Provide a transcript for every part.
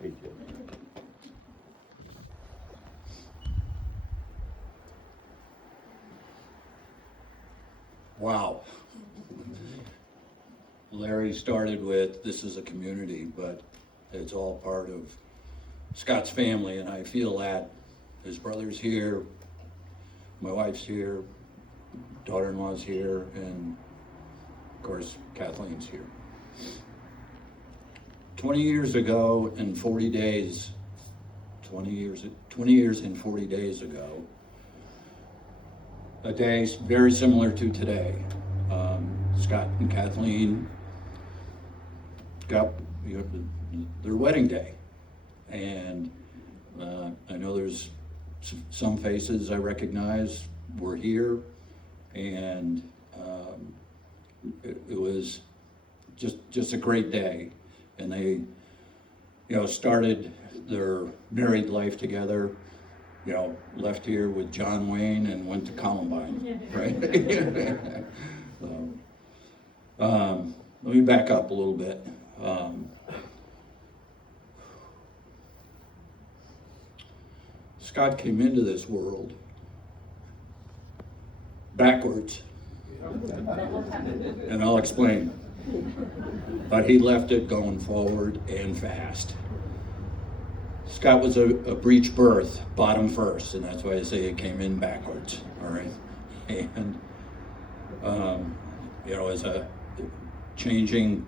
Thank you. Wow. Larry started with, this is a community, but it's all part of Scott's family, and I feel that his brother's here, my wife's here, daughter-in-law's here, and of course, Kathleen's here. 20 years ago and 40 days, 20 years and 40 days ago, a day very similar to today. Scott and Kathleen got their wedding day, and I know there's some faces I recognize were here, and it was just a great day, and they started their married life together. Left here with John Wayne and went to Columbine, right? Let me back up a little bit. Scott came into this world backwards, and I'll explain. But he left it going forward and fast. Scott was a breech birth, bottom first, and that's why I say it came in backwards, all right? And, as a changing,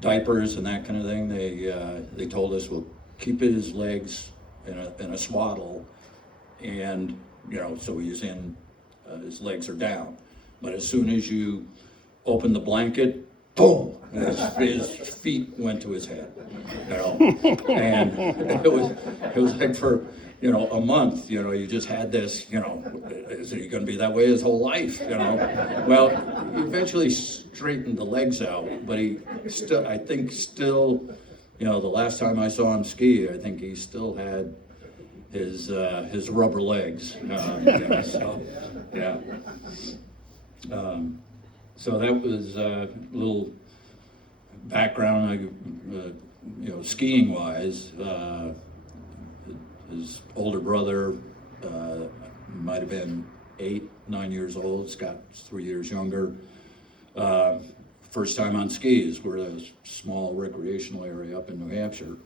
diapers and that kind of thing, they told us, we'll keep his legs in a swaddle, and, so he's in, his legs are down. But as soon as you open the blanket, boom, his feet went to his head, and it was like for, a month, you just had this, is he gonna be that way his whole life, Well, he eventually straightened the legs out, but I think still, the last time I saw him ski, I think he still had his rubber legs, so, yeah. So that was a little background, skiing wise. His older brother might have been 8, 9 years old. Scott's 3 years younger. First time on skis. We're at a small recreational area up in New Hampshire.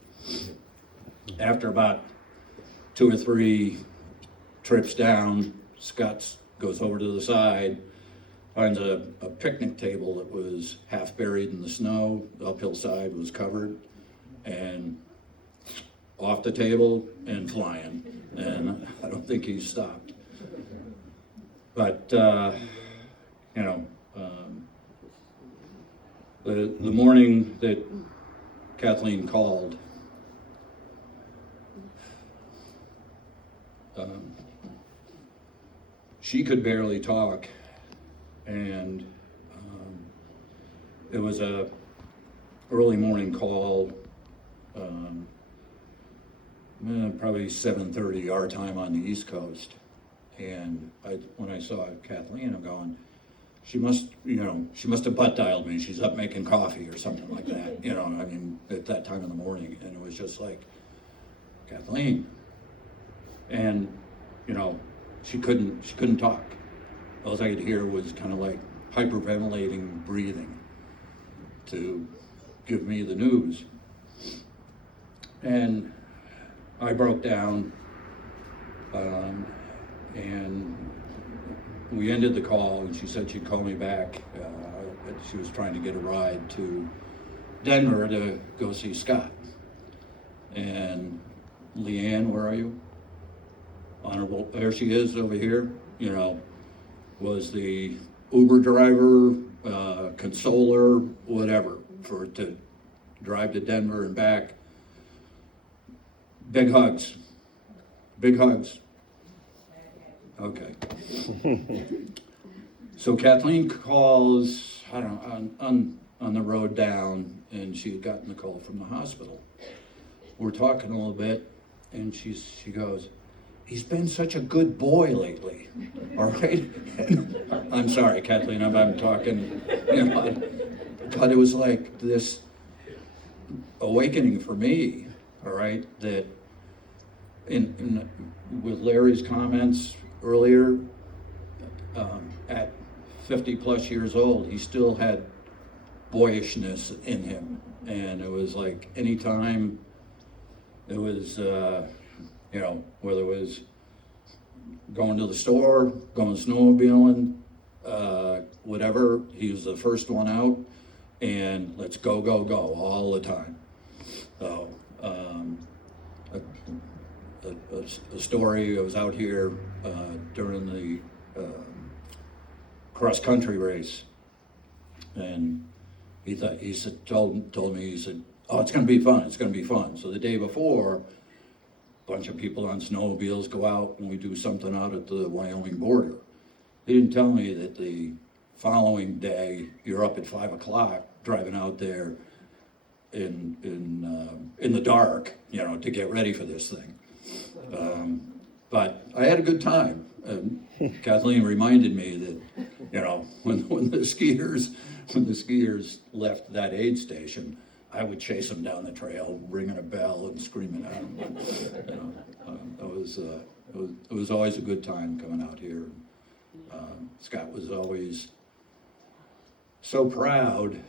After about 2 or 3 trips down, Scott goes over to the side, finds a picnic table that was half buried in the snow. The uphill side was covered, and off the table and flying. And I don't think he stopped. But, the morning that Kathleen called, she could barely talk. And it was a early morning call, probably 7:30 our time on the East Coast. And when I saw Kathleen, I'm going, she must have butt dialed me. She's up making coffee or something like that, at that time in the morning. And it was just like, Kathleen. And, she couldn't talk. All I could hear was kind of like hyperventilating breathing to give me the news. And I broke down, and we ended the call, and she said she'd call me back. She was trying to get a ride to Denver to go see Scott. And Leanne, where are you? Honorable, there she is over here, was the Uber driver, consoler, whatever, to drive to Denver and back. Big hugs. Big hugs. Okay. So Kathleen calls, I don't know, on the road down, and she had gotten the call from the hospital. We're talking a little bit, and she goes, he's been such a good boy lately, all right? I'm sorry, Kathleen, I'm talking, but it was like this awakening for me, all right, that with Larry's comments earlier, at 50 plus years old, he still had boyishness in him. And it was like anytime it was, whether it was going to the store, going snowmobiling, whatever, he was the first one out, and let's go, go, go all the time. So, a story, I was out here during the cross-country race, and he said, told me, he said, oh, it's gonna be fun, it's gonna be fun. So the day before, a bunch of people on snowmobiles go out and we do something out at the Wyoming border. He didn't tell me that the following day, you're up at 5 o'clock driving out there in the dark, to get ready for this thing. But I had a good time. Kathleen reminded me that, when the skiers left that aid station, I would chase them down the trail, ringing a bell and screaming at them. It was always a good time coming out here. Scott was always so proud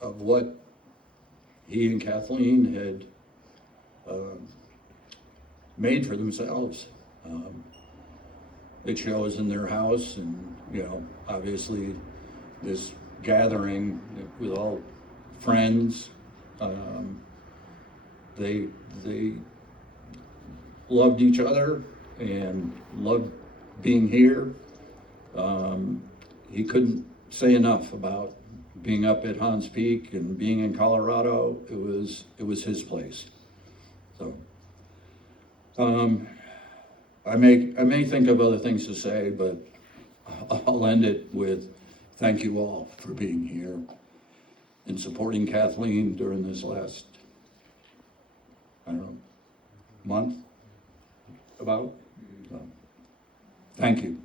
of what he and Kathleen had made for themselves. It shows in their house, and obviously this gathering with all friends. They loved each other and loved being here. He couldn't say enough about being up at Hans Peak and being in Colorado. It was his place. So I may think of other things to say, but I'll end it with thank you all for being here and supporting Kathleen during this last, month about. Thank you.